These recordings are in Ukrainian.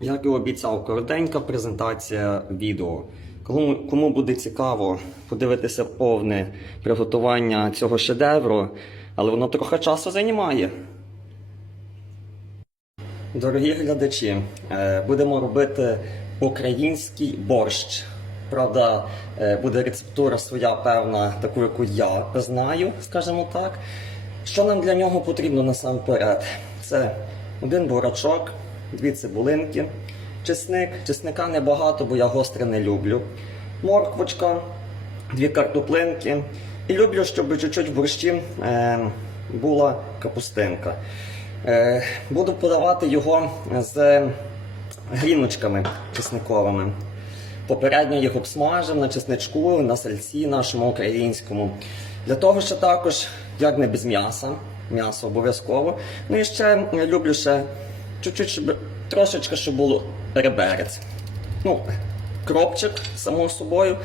Як і обіцяв, коротенька презентація відео. Кому, кому буде цікаво подивитися повне приготування цього шедевру, але воно трохи часу займає. Дорогі глядачі, е, будемо робити український борщ. Правда, е, буде рецептура своя певна, таку, яку я знаю, скажімо так. Що нам для нього потрібно насамперед? Це один бурачок, дві цибулинки, чесник. Чесника небагато, бо я гостре не люблю. Морквочка, дві картоплинки. І люблю, щоб чуть-чуть в борщі е, була капустинка. Е, буду подавати його з гріночками чесниковими. Попередньо їх обсмажив на чесничку, на сальці нашому українському. Для того, що також, як не без м'яса, м'ясо обов'язково. Ну і ще люблю ще чуть-чуть, щоб трошечки, щоб було реберець. Ну, кропчик, само собою,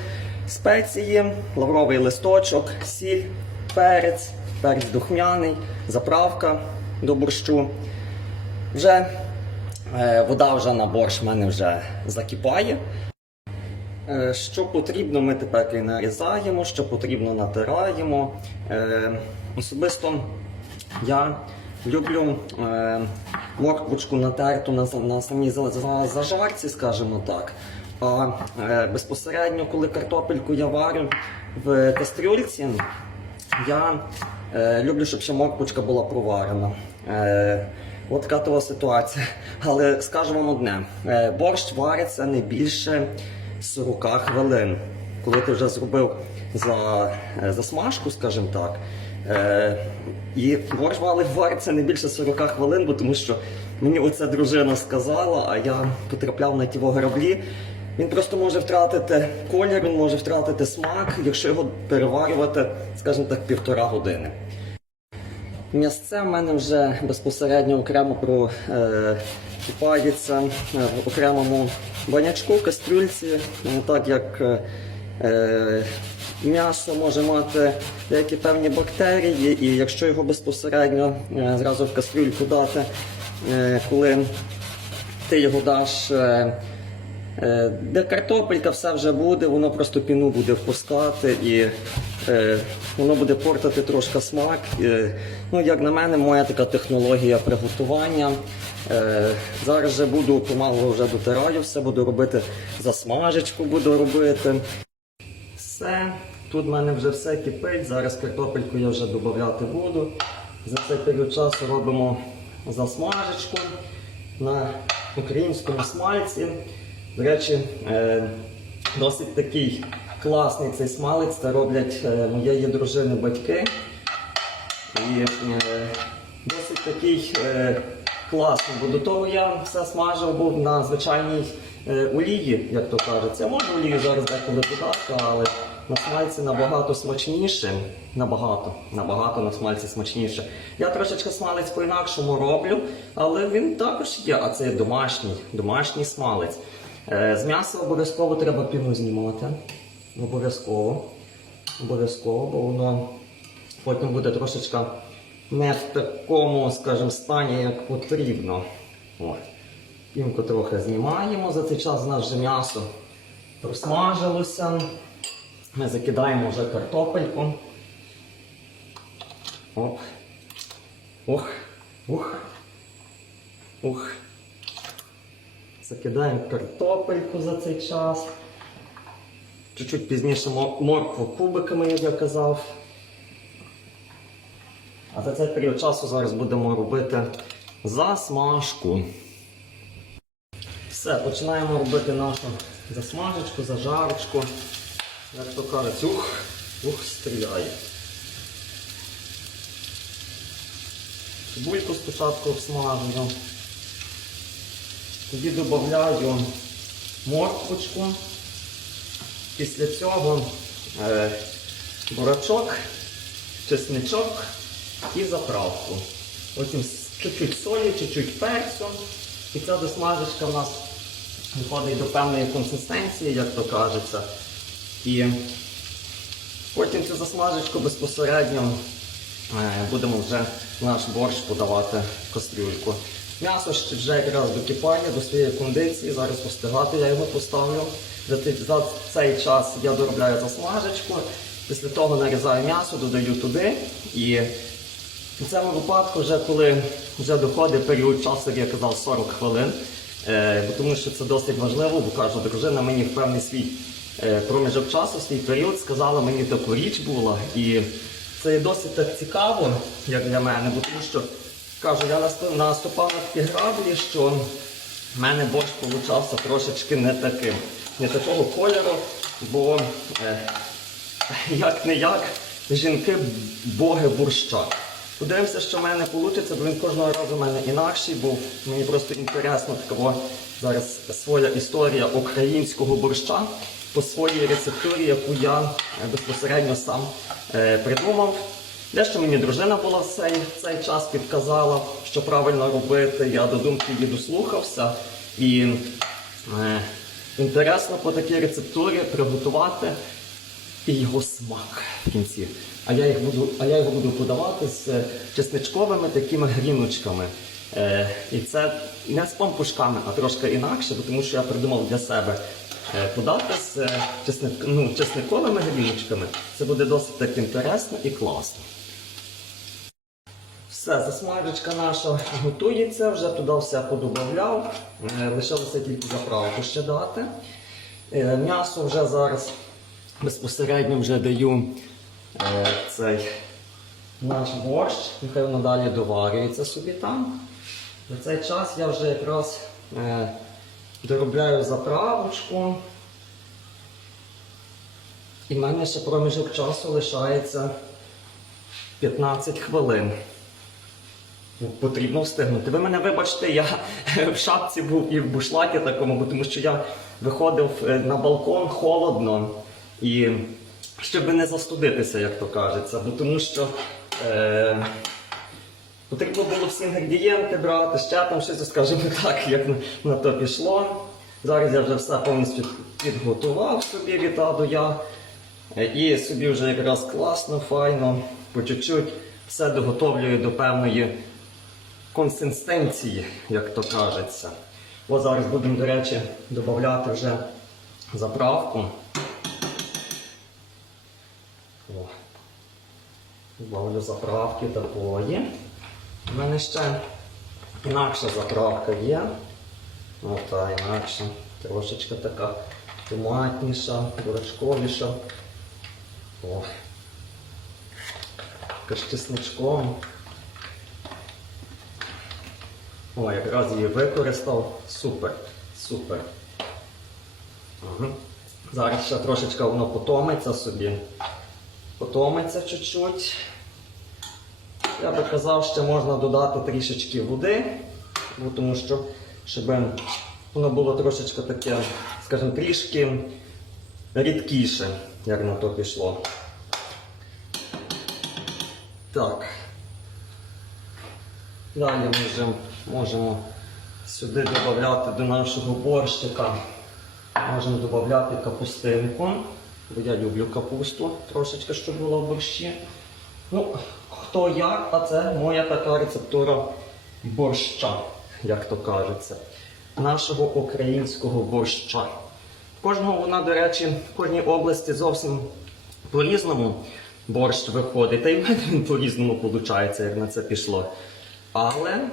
спеції, лавровий листочок, сіль, перець, перець духмяний, заправка до борщу. Вже е, вода вже на борщ в мене вже закипає. Е, Що потрібно, ми тепер нарізаємо, що потрібно натираємо. Е, особисто я люблю е, морквочку натерту на, на самій за- за- зажарці, скажімо так. А е, безпосередньо, коли картопельку я варю в кастрюльці, я е, люблю, щоб ще морквочка була проварена. Е, от така того ситуація. Але скажу вам одне: е, борщ вариться не більше 40 хвилин. Коли ти вже зробив за, е, засмажку, скажімо так. Е, і борщ вали- вариться не більше 40 хвилин, бо тому що мені оця дружина сказала, а я потрапляв на ті граблі. Він просто може втратити колір, він може втратити смак, якщо його переварювати, скажімо так, півтора години. М'ясце в мене вже безпосередньо окремо прокипається в окремому банячку, кастрюльці, е, так як е, е, м'ясо може мати деякі певні бактерії, і якщо його безпосередньо е, зразу в кастрюльку дати, е, коли ти його даш. е, Де картопелька все вже буде, воно просто піну буде впускати і воно буде портити трошки смак. Ну, як на мене, моя така технологія приготування. Зараз вже буду помалу вже дотираю все, буду робити засмажечку, буду робити. Все, тут в мене вже все кипить. Зараз картопельку я вже додати буду. За цей період часу робимо засмажечку на українському смальці. До речі, е, досить такий класний цей смалець. Це роблять е, моєї дружини батьки. І е, досить такий класний, бо до того я все смажив був на звичайній олії, як то кажеться. Можна олію зараз деколи додати, але на смальці набагато смачніше. Набагато, набагато на смальці смачніше. Я трошечки смалець по-інакшому роблю, але він також є, а це домашній, домашній смалець. Е, з м'яса обов'язково треба піну знімати. Обов'язково. Обов'язково, бо воно потім буде трошечка не в такому, скажімо, стані, як потрібно. От. Пінку трохи знімаємо. За цей час у нас вже м'ясо просмажилося. Ми закидаємо вже картопельку. Оп. Ух, ух, ух. Закидаємо картопельку за цей час. Чуть-чуть пізніше моркву кубиками, як я казав. А за цей період часу зараз будемо робити засмажку. Все, починаємо робити нашу засмажечку, зажарочку. Як то кажуть, ух, ух, стріляє. Цибульку спочатку обсмажую. Тоді додаю морквочку. Після цього е, бурачок, чесничок і заправку. Потім чуть-чуть солі, чуть-чуть перцю. І ця досмажечка в нас виходить до певної консистенції, як то кажеться. І потім цю засмажечку безпосередньо е, будемо вже наш борщ подавати в кастрюльку. М'ясо ще вже якраз докипає до своєї кондиції. Зараз постигати я його поставлю. За цей, час я доробляю засмажечку. Після того нарізаю м'ясо, додаю туди. І в цьому випадку, вже коли вже доходить період часу, як я казав, 40 хвилин. Е, тому що це досить важливо, бо кажу, дружина мені в певний свій проміжок часу, свій період сказала мені таку річ була. І це досить так цікаво, як для мене, бо тому що кажу, я наступ- наступав на такі граблі, що в мене борщ получався трошечки не таким, не такого кольору, бо е, як не як, жінки боги борща. Подивимося, що в мене вийде, бо він кожного разу в мене інакший був. Мені просто інтересно такого зараз своя історія українського борща по своїй рецептурі, яку я е, безпосередньо сам е, придумав. Дещо мені дружина була в цей, в цей час підказала, що правильно робити. Я до думки її дослухався. І е, інтересно по такій рецептурі приготувати і його смак в кінці. А я, їх буду, а я його буду подавати з чесничковими такими гріночками. Е, і це не з пампушками, а трошки інакше, тому що я придумав для себе подати з е, чесник, ну, чесниковими гріночками. Це буде досить так інтересно і класно. Все, засмажечка наша готується, вже туди все подобавляв. Е, Лишилося тільки заправку ще дати. Е, М'ясо вже зараз безпосередньо вже даю е, цей наш борщ, нехай воно далі доварюється собі там. На цей час я вже якраз е, доробляю заправочку. І в мене ще проміжок часу лишається 15 хвилин. Ну, Потрібно встигнути. Ви мене вибачте, я в шапці був і в бушлаті такому, бо тому що я виходив е, на балкон холодно і щоб не застудитися, як то кажеться, бо тому що е, потрібно було всі інгредієнти брати, ще там щось, скажімо так, як на, то пішло. Зараз я вже все повністю підготував собі від до Я. І собі вже якраз класно, файно, по чуть-чуть все доготовлюю до певної консистенції, як то кажеться. Ось зараз будемо, до речі, додати вже заправку. О. Добавлю заправки такої. У мене ще інакша заправка є. Ота інакша. Трошечки така томатніша, бурачковіша. О. З чесничком. О, якраз її використав. Супер, супер. Угу. Зараз ще трошечки воно потомиться собі. Потомиться чуть-чуть. Я би казав, ще можна додати трішечки води, бо тому що, щоб воно було трошечки таке, скажімо, трішки рідкіше, як на то пішло. Так. Далі ми вже можемо сюди додати до нашого борщика. Можемо додати капустинку, бо я люблю капусту трошечки, щоб була в борщі. Ну, хто як, а це моя така рецептура борща, як то кажеться. Нашого українського борща. Кожного вона, до речі, в кожній області зовсім по-різному борщ виходить. Та й в мене він по-різному виходить, як на це пішло. Але,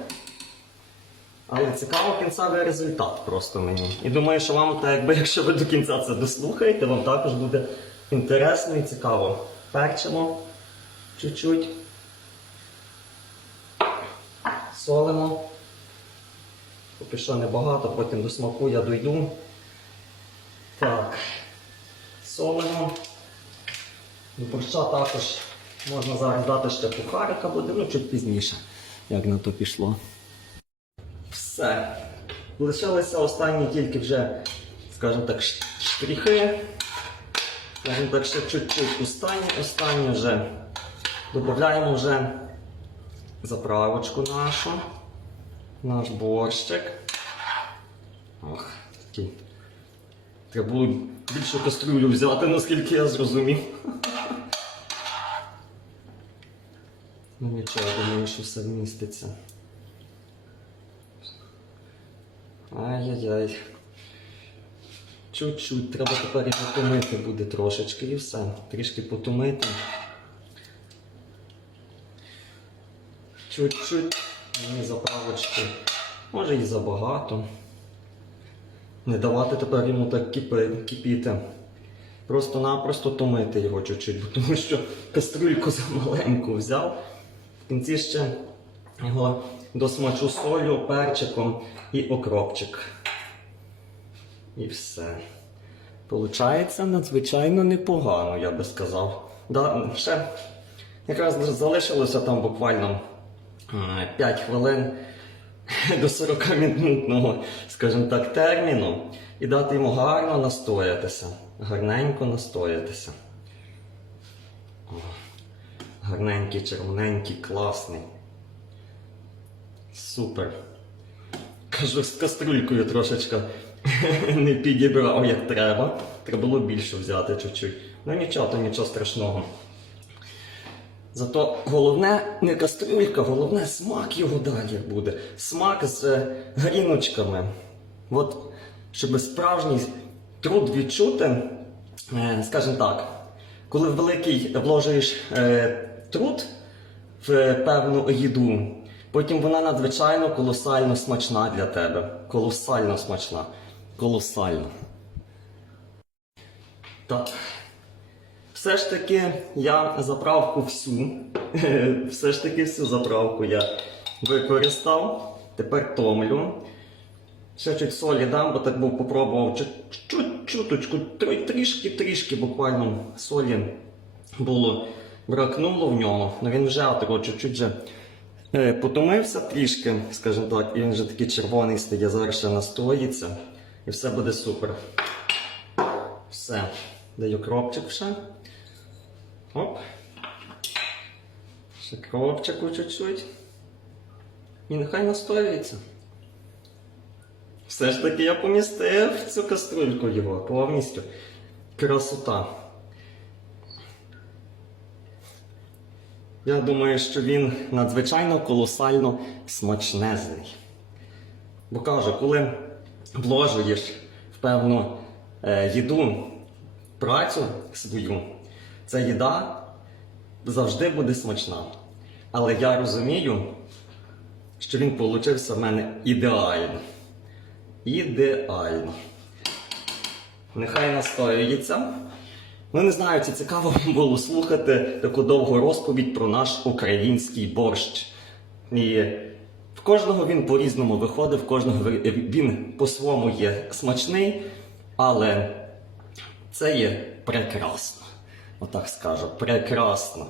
але цікаво кінцевий результат просто мені. І думаю, що вам, так, якби, якщо ви до кінця це дослухаєте, вам також буде інтересно і цікаво. Перчимо чуть-чуть. Солимо. Поки що небагато, потім до смаку я дойду. Так. Солимо. До борща також можна зараз дати ще кухарика буде, ну чуть пізніше, як на то пішло. Все. Лишилися останні тільки вже, скажімо так, штрихи. Скажімо так, ще чуть-чуть останні, останні вже додаємо вже заправочку нашу, наш борщик. Ох, такий. Треба було більшу кастрюлю взяти, наскільки я зрозумів. Ну нічого, думаю, що все вміститься. Ай-яй-яй. Чуть-чуть, треба тепер його помити буде трошечки і все. Трішки потумити. Чуть-чуть мені заправочки. Може і забагато. Не давати тепер йому так кипіти. Просто-напросто томити його чуть-чуть, тому що кастрюльку замаленьку взяв. В кінці ще його досмачу солью, перчиком і окропчик. І все. Получається надзвичайно непогано, я би сказав. Да, ще якраз залишилося там буквально 5 хвилин до 40-минутного, скажімо так, терміну, і дати йому гарно настоятися. Гарненько настоятися. О, гарненький, червоненький, класний. Супер. Кажу, з каструлькою трошечка не підібрав як треба. Треба було більше взяти чуть-чуть. Ну нічого, то нічого страшного. Зато головне не кастрюлька, головне смак його далі буде. Смак з е, гріночками. От, щоб справжній труд відчути, е, скажімо так, коли в великий вложуєш е, труд в певну їду, потім вона надзвичайно колосально смачна для тебе. Колосально смачна. Колосально. Так. Все ж таки я заправку всю, все ж таки всю заправку я використав. Тепер томлю. Ще чуть солі дам, бо так був попробував чуточку, трішки, трішки буквально солі було бракнуло в ньому. Ну він вже такого чуть-чуть вже е, потомився трішки, скажімо так, і він вже такий червоний стає, зараз ще настоїться. І все буде супер. Все. Даю кропчик ще. Оп. Ще кропчику чуть-чуть. І нехай настоюється. Все ж таки я помістив цю каструльку його повністю. Красота. Я думаю, що він надзвичайно колосально смачнезний. Бо кажу, коли вложуєш в певну е, їду працю свою, ця їда завжди буде смачна. Але я розумію, що він получився в мене ідеально. Ідеально. Нехай настоюється. Ну, не знаю, чи цікаво було слухати таку довгу розповідь про наш український борщ. І в кожного він по-різному виходить, в кожного він по-своєму є смачний, але це є прекрасно. Отак скажу, прекрасно.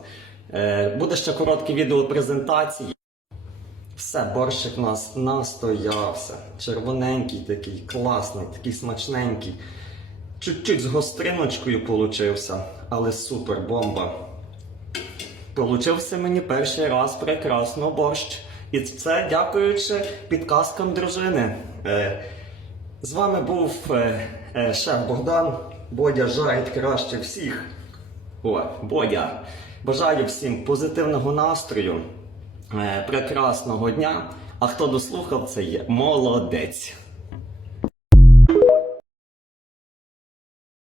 Е, буде ще коротке відео презентації. Все, борщик у нас настоявся. Червоненький такий, класний, такий смачненький. Чуть-чуть з гостриночкою получився, але супер бомба. Получився мені перший раз прекрасно борщ. І це дякуючи підказкам дружини. Е, з вами був е, е, шеф Богдан. Бодя жарить краще всіх. О, Бодя. Бажаю всім позитивного настрою, е, прекрасного дня. А хто дослухав, це є молодець.